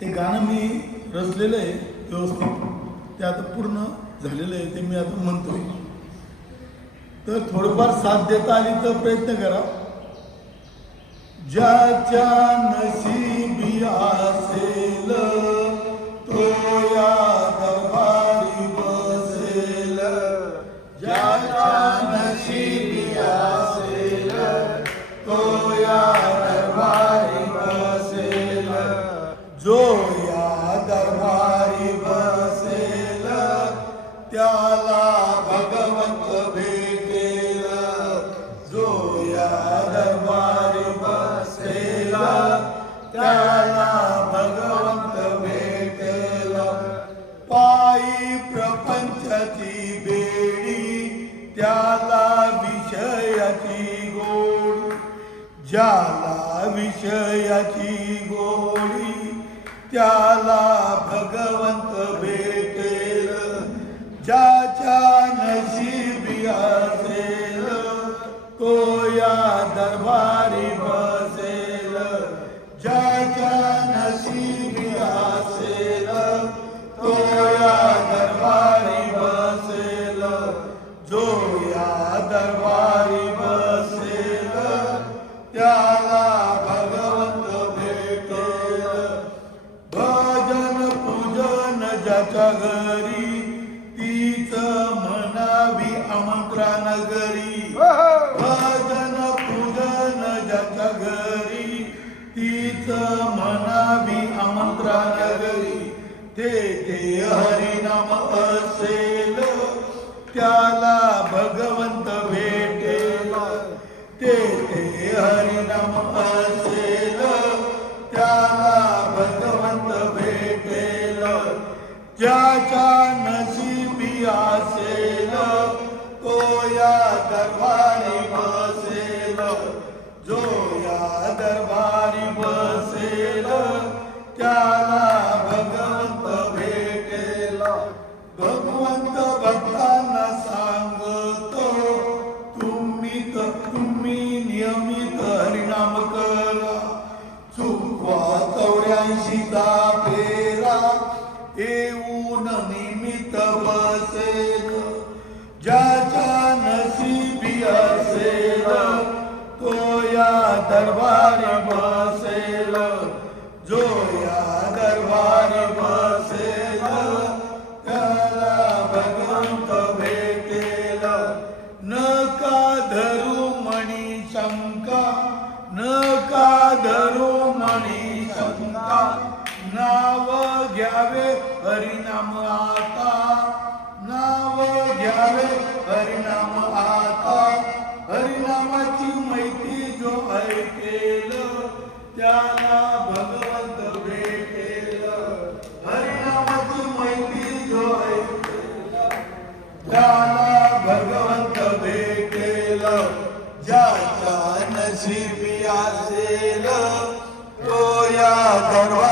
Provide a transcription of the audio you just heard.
ते गाणं मी रचलेलं आहे व्यवस्थित, ते आता पूर्ण झालेलं आहे, ते मी आता म्हणतोय. तर थोडंफार साथ देता आली तर प्रयत्न करा. ज्याच्या नशिबी असेल तो या दरबारी बसेल, ज्याच्या नशिबी असेल तो या दरबारी बसेल, जो या दरबारी बसेल त्याला भगवंत भेटेल, जो या दरबारी बसेल त्याला भगवंत भेटेल. पायी प्रपंचाची बेडी त्याला विषयाची गोडी, ज्याला विषयाची गोडी त्याला भगवंत भेटेल, ज्याच्या नशिबी असेल तो या दरबारी बसेल, ज्याच्या नशिबी असेल तो या दरबारी बसेल, जो या दरबारी बसेल त्याला भगवंत भेटेल. भजन पूजन ज्याच्या घरी तीच म्हणावी आमंत्रण घरी, भजन पूजन ज्याच्या घरी तीच म्हणावी आमंत्रण घरी, ते हरिनाम असेल त्याला भगवंत भेटेल, ते हरिनाम असेल त्याला भगवंत भेटेल, ज्याच्या नशिबी असेल तो या दरबारी बसेल, जो या दरबारी बसेल त्याला भगवंत भेटेल. भगवंत भक्तांना सांगतो तुम्ही नियमित हरिनाम करा, चुकवा 84चा फेरा येऊन निमित्त बसेल, ज्याच्या नशिबी असेल तो या दरबारी बसेल, जो या दरबारी बसेल त्याला भगवंत भेटेल. नका धरू मणी शंका, नका धरू मणी शंका, नाव घ्यावे हरिनाम आता, नाव घ्यावे हरिनाम आता, हरिनामाची मैत्री जो ऐकेल त्याला भगवंत भेटेल, हरिनामाची मैत्री जो ऐकेल त्याला भगवंत भेटेल, ज्याच्या नशिबी असेल तो या दरबारी